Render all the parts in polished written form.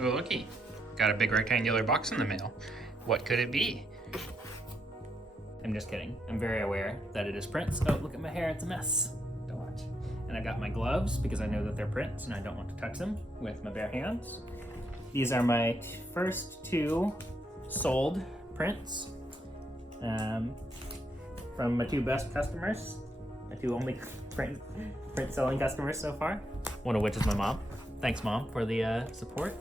Oh, looky. Got a big rectangular box in the mail. What could it be? I'm just kidding. I'm very aware that it is prints. Oh, look at my hair, it's a mess. Don't watch. And I got my gloves because I know that they're prints and I don't want to touch them with my bare hands. These are my first two sold prints from my two best customers. My two only print selling customers so far. One of which is my mom. Thanks, Mom, for the support.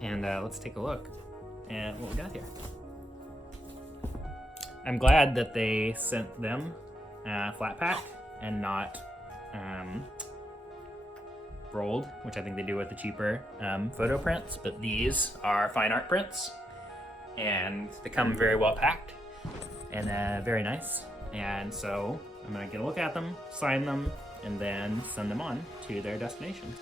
And let's take a look at what we got here. I'm glad that they sent them flat pack and not rolled, which I think they do with the cheaper photo prints, but these are fine art prints and they come very well packed and very nice. And so I'm gonna get a look at them, sign them, and then send them on to their destination.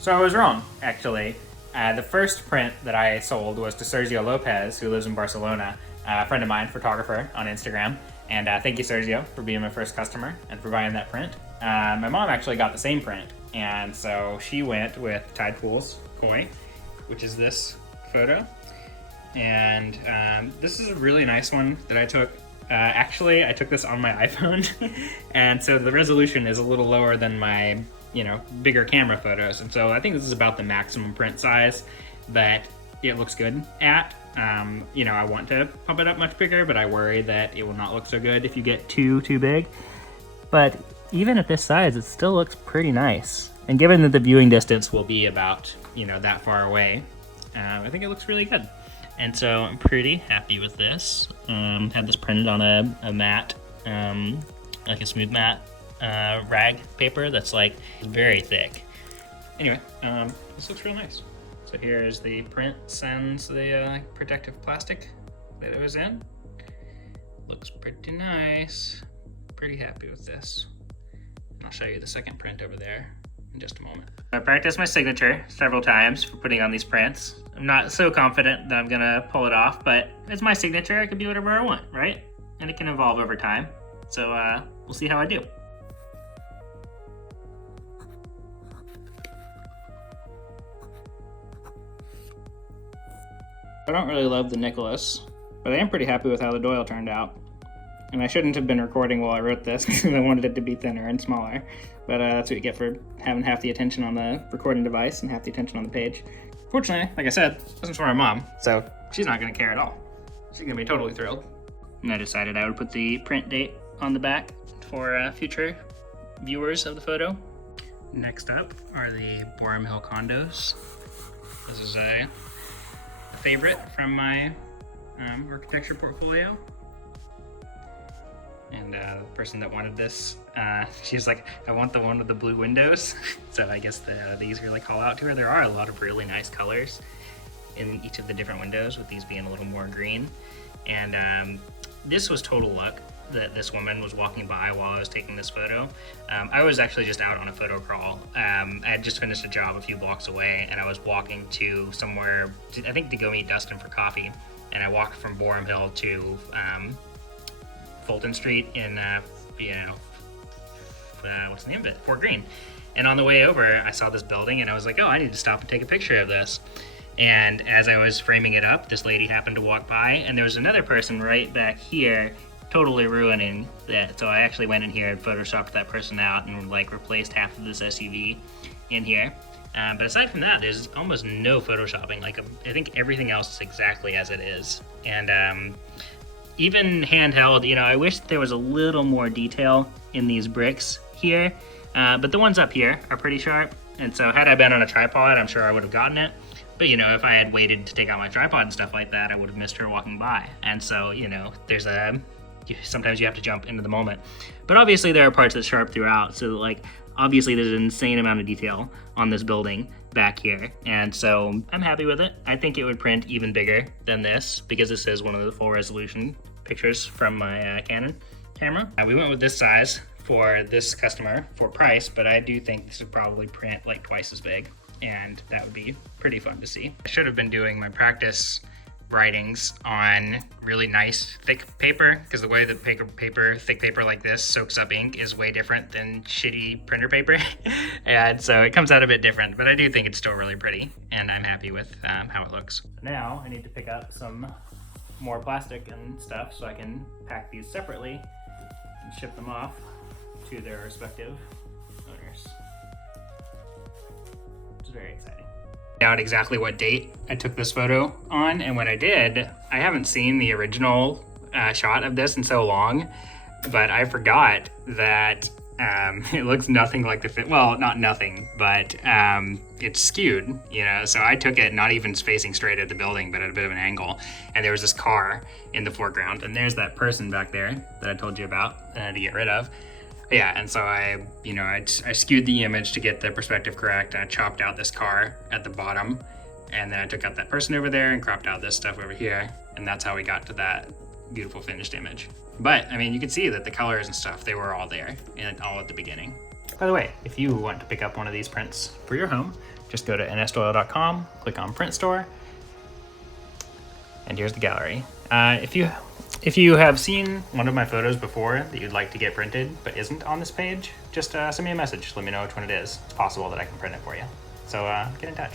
So I was wrong, actually. The first print that I sold was to Sergio Lopez, who lives in Barcelona, a friend of mine, photographer on Instagram. And thank you, Sergio, for being my first customer and for buying that print. My mom actually got the same print, and so she went with Tide Pools Koi, which is this photo. And this is a really nice one that I took. Actually, I took this on my iPhone, and so the resolution is a little lower than my, bigger camera photos. And so I think this is about the maximum print size that it looks good at. I want to pump it up much bigger, but I worry that it will not look so good if you get too big. But even at this size, it still looks pretty nice. And given that the viewing distance will be about, that far away, I think it looks really good. And so I'm pretty happy with this. Had this printed on a matte, like a smooth matte rag paper that's like very thick. Anyway, this looks real nice. So here is the print sans the protective plastic that it was in. Looks pretty nice. Pretty happy with this. And I'll show you the second print over there in just a moment. I practiced my signature several times for putting on these prints. I'm not so confident that I'm gonna pull it off, but it's my signature. I can be whatever I want, right? And it can evolve over time. So we'll see how I do. I don't really love the Nicholas, but I am pretty happy with how the Doyle turned out. And I shouldn't have been recording while I wrote this because I wanted it to be thinner and smaller. But that's what you get for having half the attention on the recording device and half the attention on the page. Fortunately, like I said, it wasn't for my mom, so she's not gonna care at all. She's gonna be totally thrilled. And I decided I would put the print date on the back for future viewers of the photo. Next up are the Borum Hill condos. This is a favorite from my architecture portfolio. And the person that wanted this, she was like, I want the one with the blue windows. So I guess these really call out to her. There are a lot of really nice colors in each of the different windows, with these being a little more green. And this was total luck that this woman was walking by while I was taking this photo. I was actually just out on a photo crawl. I had just finished a job a few blocks away, and I was walking to somewhere, I think to go meet Dustin for coffee. And I walked from Borum Hill to Fulton Street in, what's the name of it? Fort Greene. And on the way over, I saw this building and I was like, oh, I need to stop and take a picture of this. And as I was framing it up, this lady happened to walk by, and there was another person right back here totally ruining that. So I actually went in here and photoshopped that person out and like replaced half of this SUV in here. But aside from that, there's almost no photoshopping. Like I think everything else is exactly as it is. And even handheld, I wish there was a little more detail in these bricks here. But the ones up here are pretty sharp. And so had I been on a tripod, I'm sure I would have gotten it. But if I had waited to take out my tripod and stuff like that, I would have missed her walking by. And so, there's sometimes you have to jump into the moment. But obviously there are parts that's sharp throughout. So like, obviously there's an insane amount of detail on this building back here. And so I'm happy with it. I think it would print even bigger than this because this is one of the full resolution pictures from my Canon camera. We went with this size for this customer for price, but I do think this would probably print like twice as big, and that would be pretty fun to see. I should have been doing my practice writings on really nice thick paper, because the way the thick paper like this soaks up ink is way different than shitty printer paper. And so it comes out a bit different, but I do think it's still really pretty, and I'm happy with how it looks. Now I need to pick up some more plastic and stuff so I can pack these separately and ship them off to their respective owners. It's very exciting. Out exactly what date I took this photo on, and when I did, I haven't seen the original shot of this in so long, but I forgot that it looks nothing like the fit. Well, not nothing, but it's skewed, you know. So I took it not even facing straight at the building, but at a bit of an angle, and there was this car in the foreground, and there's that person back there that I told you about that I had to get rid of. Yeah, and so I skewed the image to get the perspective correct, and I chopped out this car at the bottom, and then I took out that person over there and cropped out this stuff over here, and that's how we got to that beautiful finished image. But, I mean, you can see that the colors and stuff, they were all there, and all at the beginning. By the way, if you want to pick up one of these prints for your home, just go to nstoil.com, click on Print Store, and here's the gallery. If you have seen one of my photos before that you'd like to get printed but isn't on this page, just send me a message. Let me know which one it is. It's possible that I can print it for you. So get in touch.